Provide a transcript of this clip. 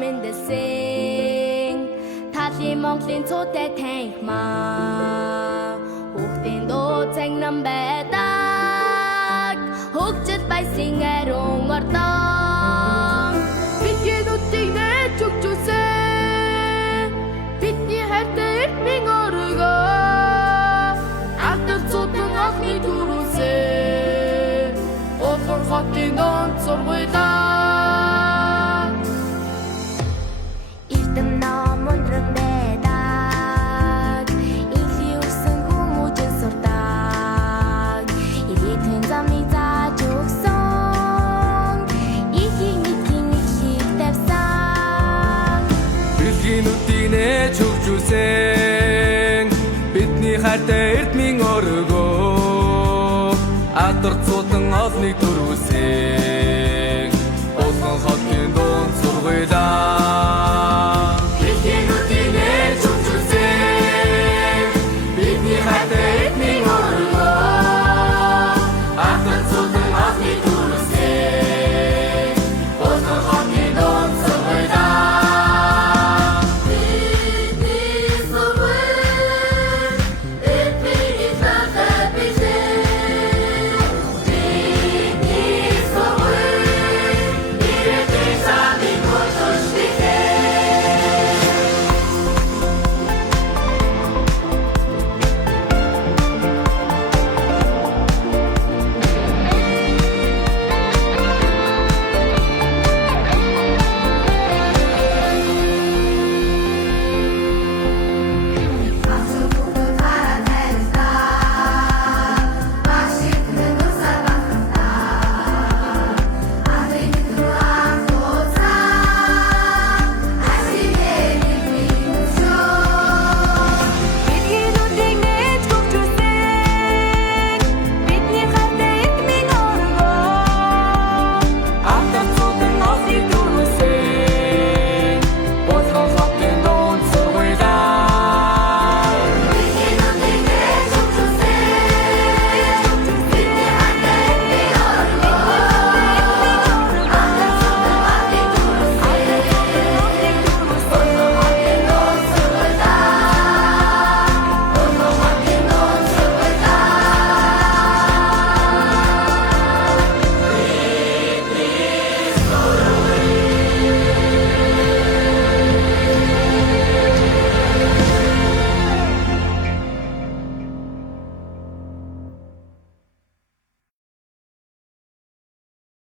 мэндэлсэн Талын Монголын цуутай танхимаа Хүүхдийн дуу цаг нам байдаг Хөгжил баясын ариун ордон Бидний нүдийг нээж өгчүүсэн Бидний хайртай эртний оргоо Ардэр цуутан анхны түрүүлсэн Олгор хотын донд сургуулаа Эрдэм ном ундран байдаг Инхлийн өрсөн хүмүүжин сурдаг Ирээдүйн замыг зааж өгсөн Ихийг мэдхийн ихийг тавьсан Бидний нүдийг нээж өгчүүсэн Бидний хайртай эрдмийн оргоо Ардэр цуутан олныг түрүүлсэн Улган хотын донд сургуулаа